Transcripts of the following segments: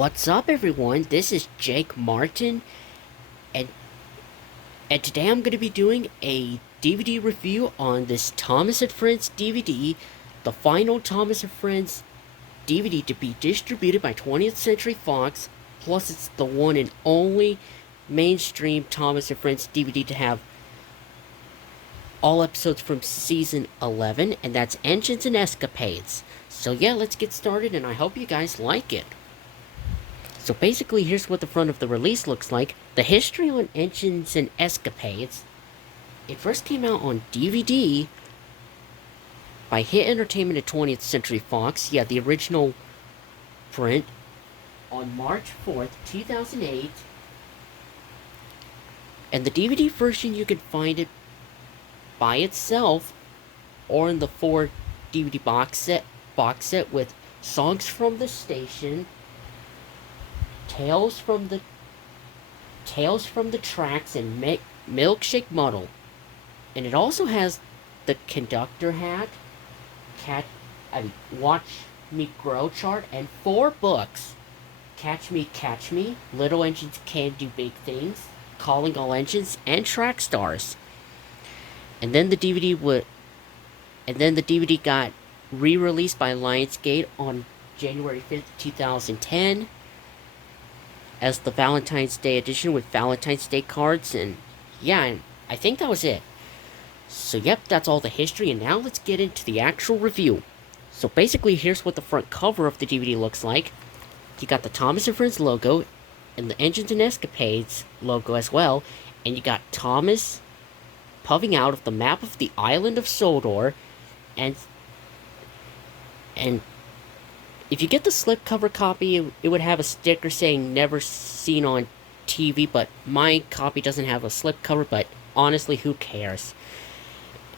What's up, everyone? This is Jake Martin, and today I'm going to be doing a DVD review on this Thomas and Friends DVD, the final Thomas and Friends DVD to be distributed by 20th Century Fox. Plus, it's the one and only mainstream Thomas and Friends DVD to have all episodes from season 11, and that's Engines and Escapades. So yeah, let's get started, and I hope you guys like it. So basically, here's what the front of the release looks like. The history on Engines and Escapades. It first came out on DVD by Hit Entertainment at 20th Century Fox. Yeah, the original print on March 4th, 2008. And the DVD version, you can find it by itself or in the 4 DVD box set with songs from the station, Tales from the Tracks, and Milkshake Muddle. And it also has the conductor hat, Watch Me Grow chart, and 4 books. Catch Me, Little Engines Can Do Big Things, Calling All Engines, and Track Stars. And then the DVD got re-released by Lionsgate on January 5th, 2010. As the Valentine's Day edition with Valentine's Day cards, and yeah, I think that was it. So yep, that's all the history, and now let's get into the actual review. So basically, here's what the front cover of the DVD looks like. You got the Thomas and Friends logo, and the Engines and Escapades logo as well, and you got Thomas puffing out of the map of the island of Sodor, and if you get the slipcover copy, it would have a sticker saying never seen on TV, but my copy doesn't have a slipcover, but honestly, who cares?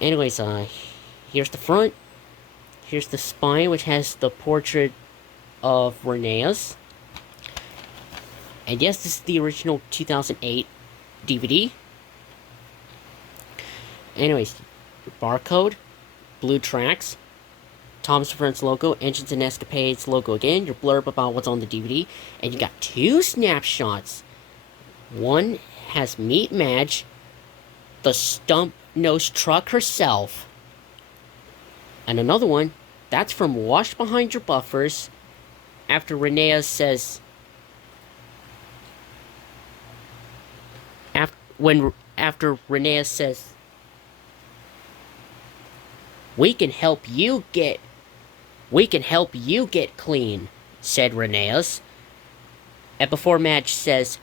Anyways, here's the front. Here's the spine, which has the portrait of Rheneas. And yes, this is the original 2008 DVD. Anyways, barcode, blue tracks, Thomas and Friends logo, Engines and Escapades logo again, your blurb about what's on the DVD, and you got 2 snapshots. One has Meet Madge, the stump-nosed truck herself, and another one, that's from Wash Behind Your Buffers, after Rheneas says, after Rheneas says, We can help you get clean, said Rheneas. And before Madge says,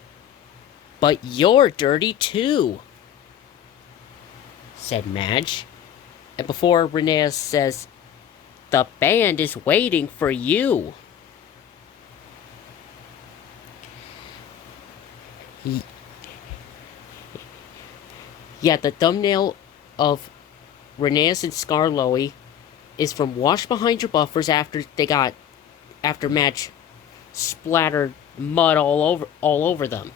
But you're dirty too, said Madge. And before Rheneas says, The band is waiting for you. Yeah, the thumbnail of Rheneas and Skarloey is from Wash Behind Your Buffers after Madge splattered mud all over them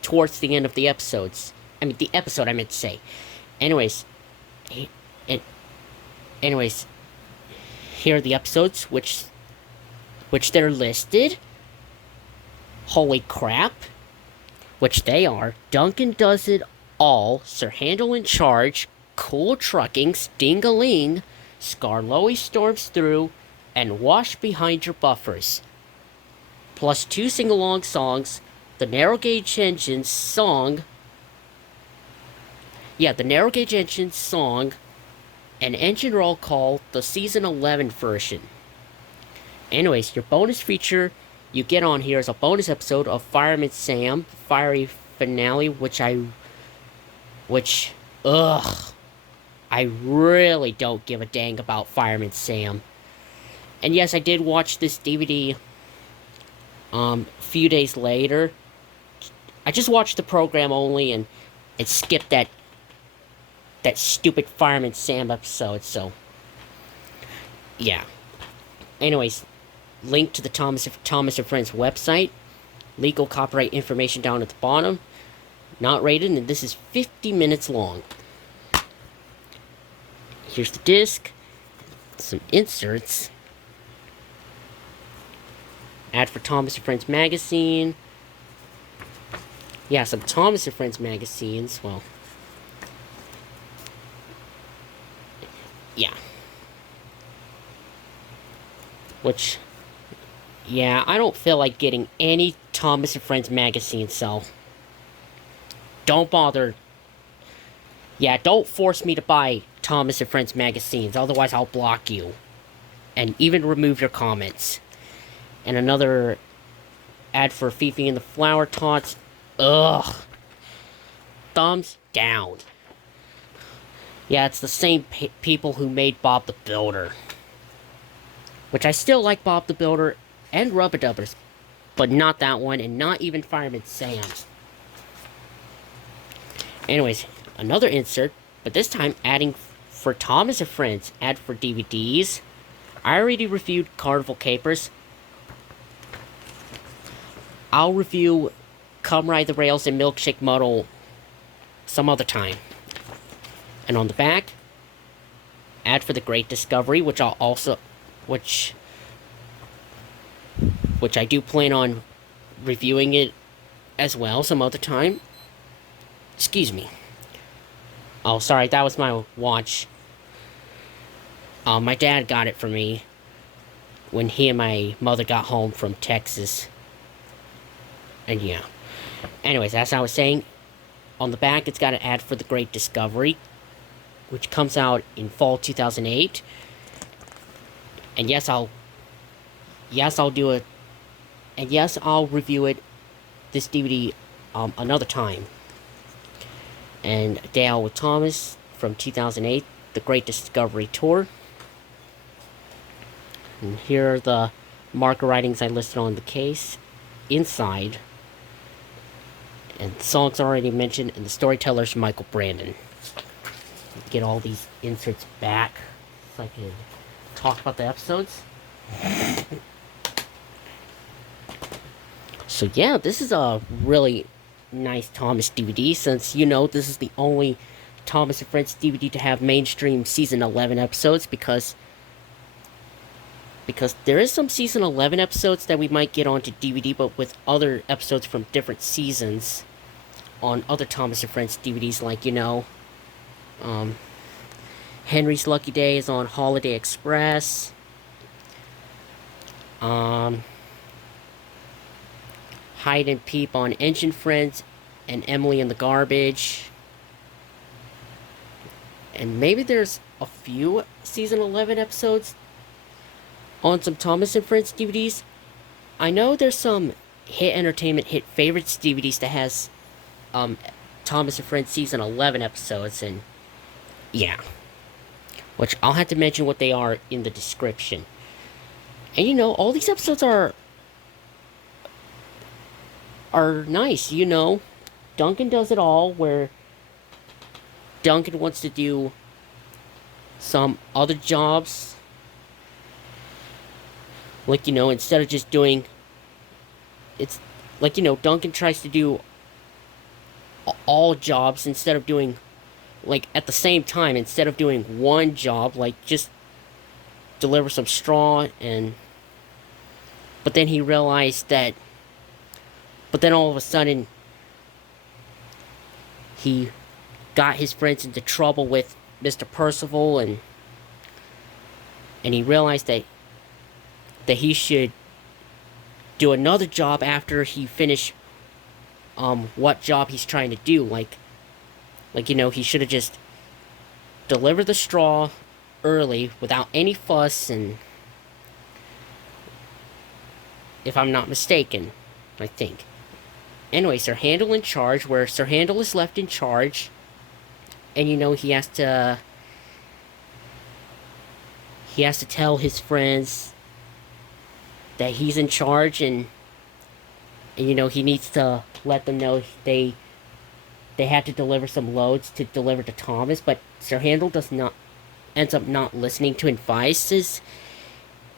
towards the end of the episodes. The episode, I meant to say. Anyways, here are the episodes which they're listed. Holy crap. Which they are: Duncan Does It All, Sir Handel in Charge, Cool Trucking, Sting-a-Ling, Skarloey Storms Through, and Wash Behind Your Buffers. Plus 2 sing-along songs, the Narrow Gauge Engine song, the Narrow Gauge Engine song, and Engine Roll Call, the Season 11 version. Anyways, your bonus feature you get on here is a bonus episode of Fireman Sam, Fiery Finale, I really don't give a dang about Fireman Sam. And yes, I did watch this DVD a few days later. I just watched the program only and skipped that stupid Fireman Sam episode, so yeah. Anyways, link to the Thomas and Friends website. Legal copyright information down at the bottom. Not rated, and this is 50 minutes long. Here's the disc. Some inserts. Ad for Thomas and Friends magazine. Yeah, some Thomas and Friends magazines. Well, yeah. Which, yeah, I don't feel like getting any Thomas and Friends magazine, so don't bother. Yeah, don't force me to buy Thomas and Friends magazines, otherwise I'll block you. And even remove your comments. And another ad for Fifi and the Flower Tots. Ugh. Thumbs down. Yeah, it's the same people who made Bob the Builder. Which I still like Bob the Builder and Rubber-Dubbers. But not that one, and not even Fireman Sam. Anyways, another insert, but this time adding for Thomas and Friends, ad for DVDs. I already reviewed Carnival Capers. I'll review Come Ride the Rails and Milkshake Muddle some other time. And on the back, ad for The Great Discovery, which I'll also, which I do plan on reviewing it as well some other time. Excuse me. Oh, sorry, that was my watch. My dad got it for me when he and my mother got home from Texas. And yeah. Anyways, as I was saying, on the back it's got an ad for The Great Discovery, which comes out in fall 2008. And yes, I'll do it. And yes, I'll review it, this DVD, another time. And Day Out with Thomas from 2008, The Great Discovery Tour. And here are the marker writings I listed on the case inside. And the songs already mentioned, and the storyteller's Michael Brandon. Get all these inserts back so I can talk about the episodes. So yeah, this is a really nice Thomas DVD, since, you know, this is the only Thomas and Friends DVD to have mainstream season 11 episodes, because there is some season 11 episodes that we might get onto DVD, but with other episodes from different seasons on other Thomas and Friends DVDs, like, you know, Henry's Lucky Day is on Holiday Express. Hide and Peep on Engine Friends, and Emily in the Garbage. And maybe there's a few season 11 episodes on some Thomas and Friends DVDs. I know there's some Hit Entertainment Hit Favorites DVDs that has Thomas and Friends season 11 episodes, and yeah, which I'll have to mention what they are in the description. And you know, all these episodes are nice, you know. Duncan does it all, where Duncan wants to do some other jobs. Like, you know, instead of just doing... It's like, you know, Duncan tries to do all jobs instead of doing... Like, at the same time, instead of doing one job, like, just deliver some straw, and... But then he realized that... But then all of a sudden, he got his friends into trouble with Mr. Percival, and he realized that he should do another job after he finished what job he's trying to do. Like, you know, he should have just delivered the straw early without any fuss, and if I'm not mistaken, I think. Anyway, Sir Handel in charge, where Sir Handel is left in charge, and, you know, he has to tell his friends that he's in charge, and you know, he needs to let them know they have to deliver some loads to deliver to Thomas, but Sir Handel ends up not listening to advices,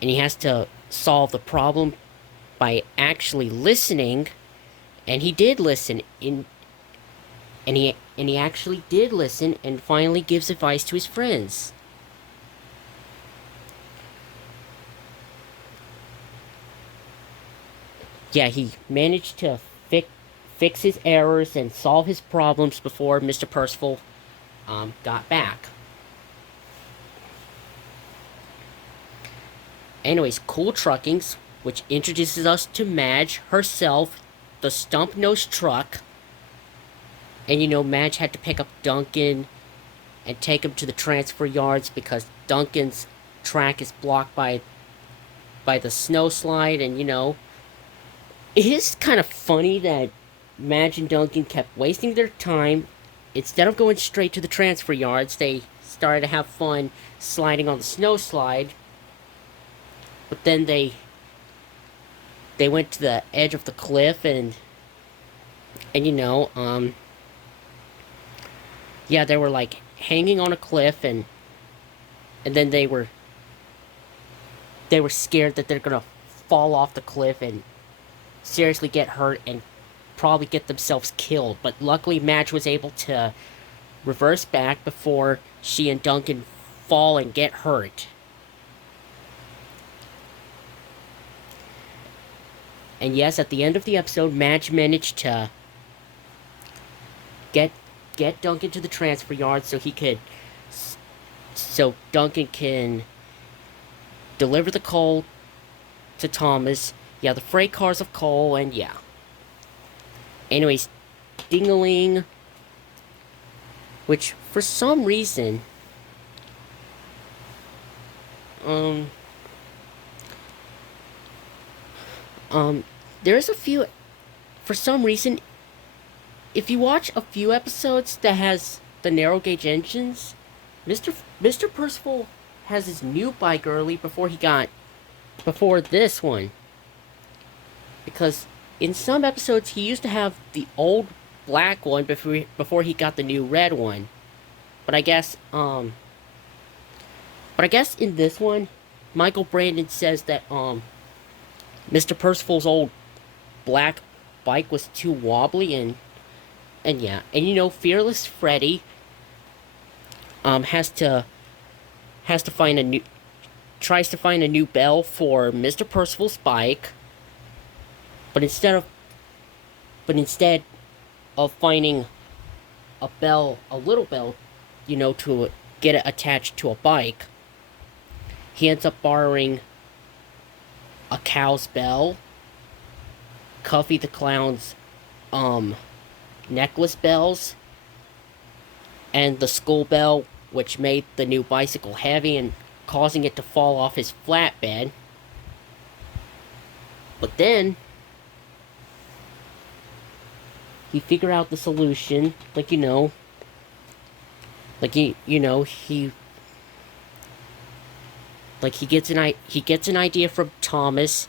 and he has to solve the problem by actually listening. And he did listen, and he actually did listen, and finally gives advice to his friends. yeah, he managed to fix his errors and solve his problems before Mr. Percival got back. Anyways, Cool Truckings, which introduces us to Madge herself, the stump nose truck. And Madge had to pick up Duncan and take him to the transfer yards because Duncan's track is blocked by the snow slide. And it is kind of funny that Madge and Duncan kept wasting their time. Instead of going straight to the transfer yards, they started to have fun sliding on the snow slide. But then they went to the edge of the cliff and yeah, they were like hanging on a cliff, and then they were scared that they're gonna fall off the cliff and seriously get hurt and probably get themselves killed. But luckily Madge was able to reverse back before she and Duncan fall and get hurt. And yes, at the end of the episode, Madge managed to get Duncan to the transfer yard so Duncan can deliver the coal to Thomas. Yeah, the freight cars of coal, and yeah. Anyways, Ding-a-ling, which for some reason, there's a few, for some reason, if you watch a few episodes that has the narrow gauge engines, Mr. Percival has his new bike early before this one. Because in some episodes he used to have the old black one before he got the new red one. But I guess in this one, Michael Brandon says that Mr. Percival's old black bike was too wobbly, and yeah, and Fearless Freddy has to find a new tries to find a new bell for Mr. Percival's bike, but instead of finding a little bell, to get it attached to a bike, he ends up borrowing a cow's bell, Cuffy the Clown's necklace bells, and the school bell, which made the new bicycle heavy and causing it to fall off his flatbed. But then he figured out the solution, he gets an idea from Thomas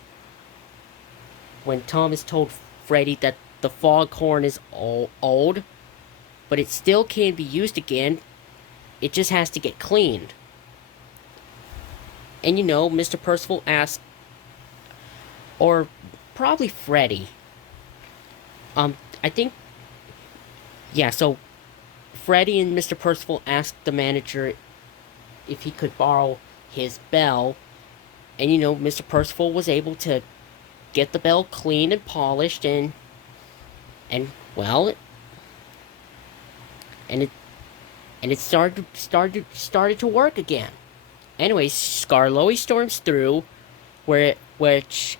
when Thomas told Freddy that the foghorn is old, but it still can be used again. It just has to get cleaned. And Mr. Percival asked, or probably Freddy. I think, yeah, so Freddy and Mr. Percival asked the manager if he could borrow his bell, and Mr. Percival was able to get the bell cleaned and polished, and well, and it started to work again. Anyways, Skarloey storms through, which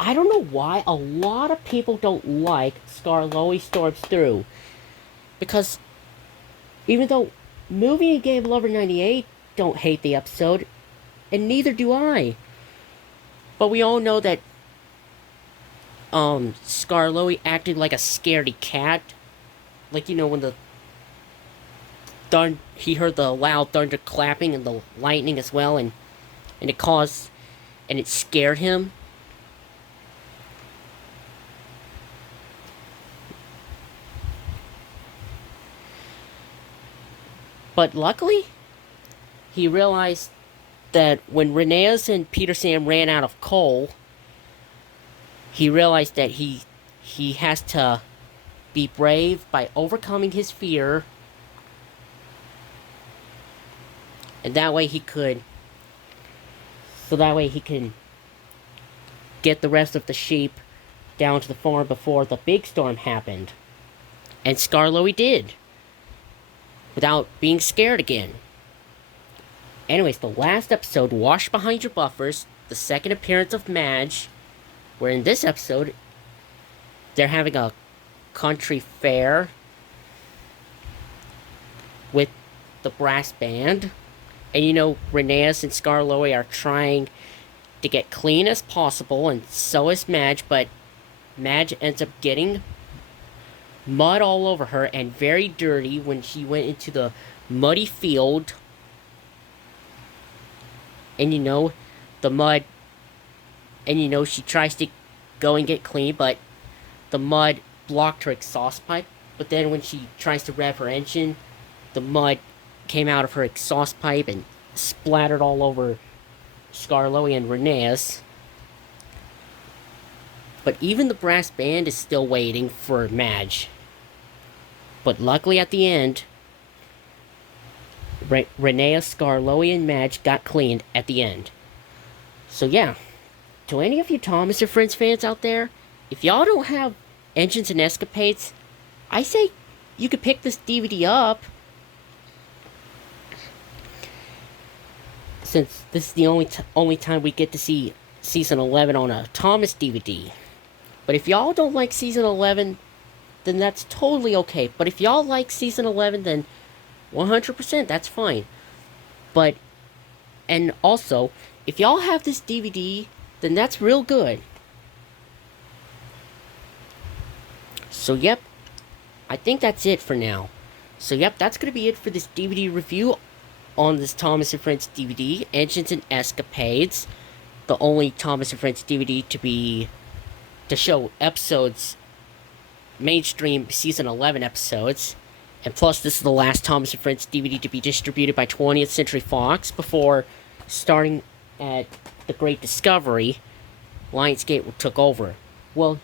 I don't know why a lot of people don't like Skarloey storms through, because even though Movie and Game Lover 98 don't hate the episode, and neither do I, but we all know that Skarloey acted like a scaredy cat, when he heard the loud thunder clapping and the lightning as well, and it scared him. But luckily, he realized that when Rheneas and Peter Sam ran out of coal, he realized that he has to be brave by overcoming his fear, and that way he can get the rest of the sheep down to the farm before the big storm happened. And Skarloey did, without being scared again. Anyways, the last episode, Wash Behind Your Buffers, the second appearance of Madge, where in this episode, they're having a country fair with the brass band. And you know, Rheneas and Skarloey are trying to get clean as possible, and so is Madge, but Madge ends up getting mud all over her and very dirty when she went into the muddy field. And you know, the mud, and you know, she tries to go and get clean, but the mud blocked her exhaust pipe. But then when she tries to rev her engine, the mud came out of her exhaust pipe and splattered all over Skarloey and Rheneas. But even the brass band is still waiting for Madge. But luckily at the end, Rheneas, Skarloey, and Madge got cleaned at the end. So yeah, to any of you Thomas and Friends fans out there, if y'all don't have Engines and Escapades, I say you could pick this DVD up, since this is the only time we get to see Season 11 on a Thomas DVD. But if y'all don't like Season 11, then that's totally okay. But if y'all like Season 11, then 100%, that's fine. But, and also, if y'all have this DVD, then that's real good. So yep, I think that's it for now. So yep, that's going to be it for this DVD review on this Thomas and Friends DVD, Engines and Escapades. The only Thomas and Friends DVD to show episodes, mainstream Season 11 episodes. And plus, this is the last Thomas and Friends DVD to be distributed by 20th Century Fox before starting at The Great Discovery. Lionsgate took over. Well,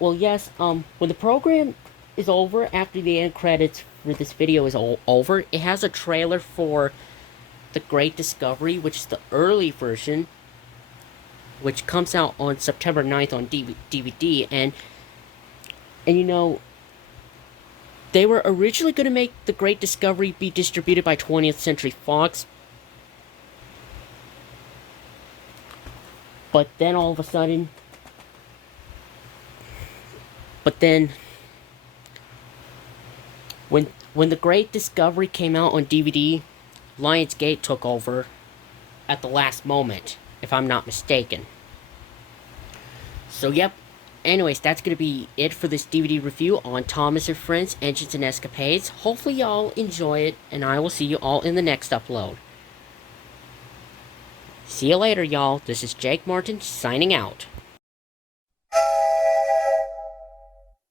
yes, when the program is over, after the end credits for this video is over, it has a trailer for The Great Discovery, which is the early version, which comes out on September 9th on DVD, and you know, they were originally going to make The Great Discovery be distributed by 20th Century Fox, but then all of a sudden, when The Great Discovery came out on DVD, Lionsgate took over at the last moment, if I'm not mistaken. So yep, anyways, that's going to be it for this DVD review on Thomas and Friends, Engines and Escapades. Hopefully y'all enjoy it, and I will see you all in the next upload. See you later, y'all. This is Jake Martin, signing out.